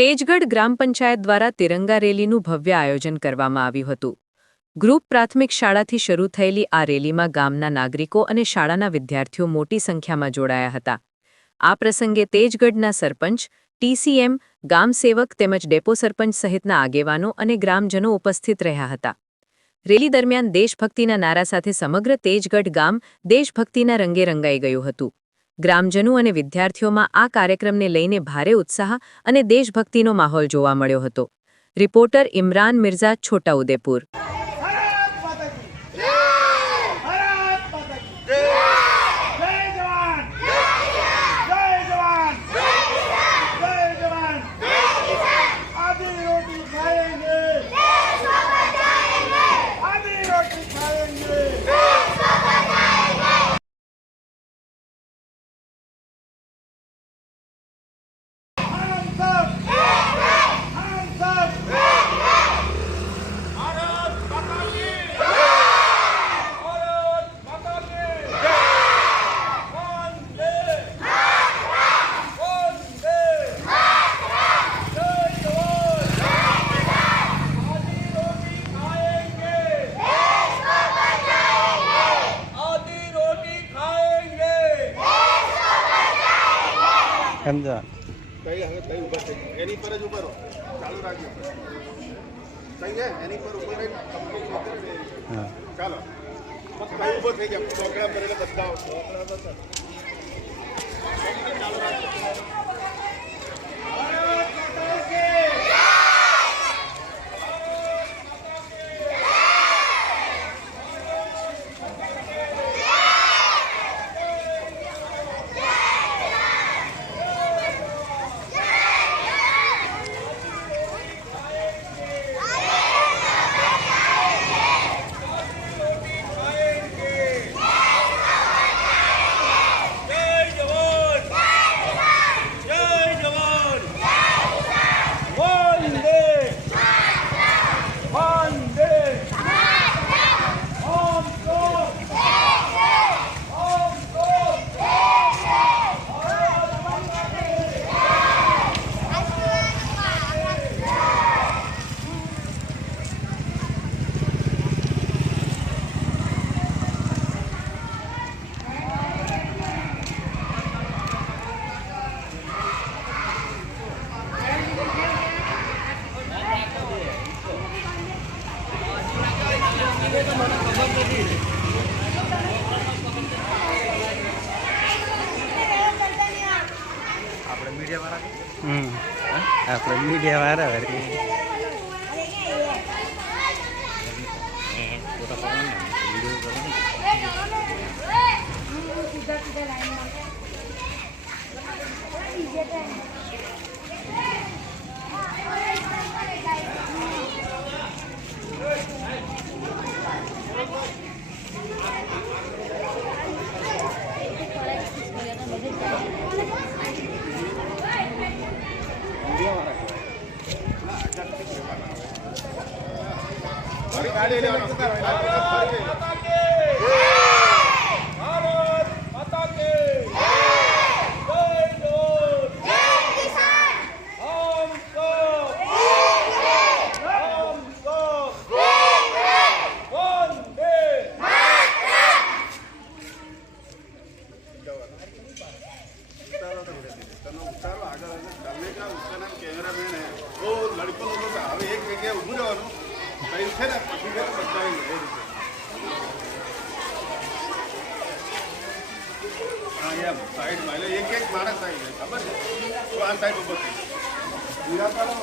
તેજગઢ ગ્રામ પંચાયત દ્વારા તિરંગા રેલીનું ભવ્ય આયોજન કરવામાં આવ્યું હતું। ગ્રુપ પ્રાથમિક શાળાથી શરૂ થયેલી આ રેલીમાં ગામના નાગરિકો અને શાળાના વિદ્યાર્થીઓ મોટી સંખ્યામાં જોડાયા હતા। આ પ્રસંગે તેજગઢના સરપંચ, ટીસીએમ, ગામ સેવક તેમજ ડેપો સરપંચ સહિતના આગેવાનો અને ગ્રામજનો ઉપસ્થિત રહ્યા હતા। રેલી દરમિયાન દેશભક્તિના નારા સાથે સમગ્ર તેજગઢ ગામ દેશભક્તિના રંગે રંગાઈ ગયું હતું। ગ્રામજનો અને વિદ્યાર્થીઓમાં આ કાર્યક્રમને લઈને ભારે ઉત્સાહ અને દેશભક્તિનો માહોલ જોવા મળ્યો હતો। રિપોર્ટર ઇમરાન મિર્ઝા, છોટાઉદેપુર। સમજો કઈ હવે કઈ ઊભા થઈ એની પર જ ઊભા રહો, ચાલુ રાખજો। કઈ છે એની પર ઊભો રહી હા ચાલો કઈ ઊભો થઈ જાય પ્રોગ્રામ કરેલા બધા ચાલુ રાખજો। આપણે મીડિયા વાળા ગાડી લેવાનો कैमरामैन है वो लड़कों लोगों का હવે એક જગ્યાએ ઊભું રહેવાનું કઈ છે ને પછી બતાવી એ રીતે હા યાર સાઈડમાં એટલે એક એક માણસ સાઈડ છે ખબર છે તો આ સાઈડ ઉપર હીરા પાડો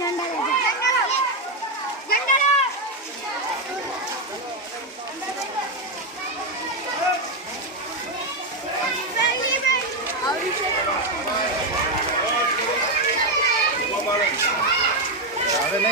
ઝંડા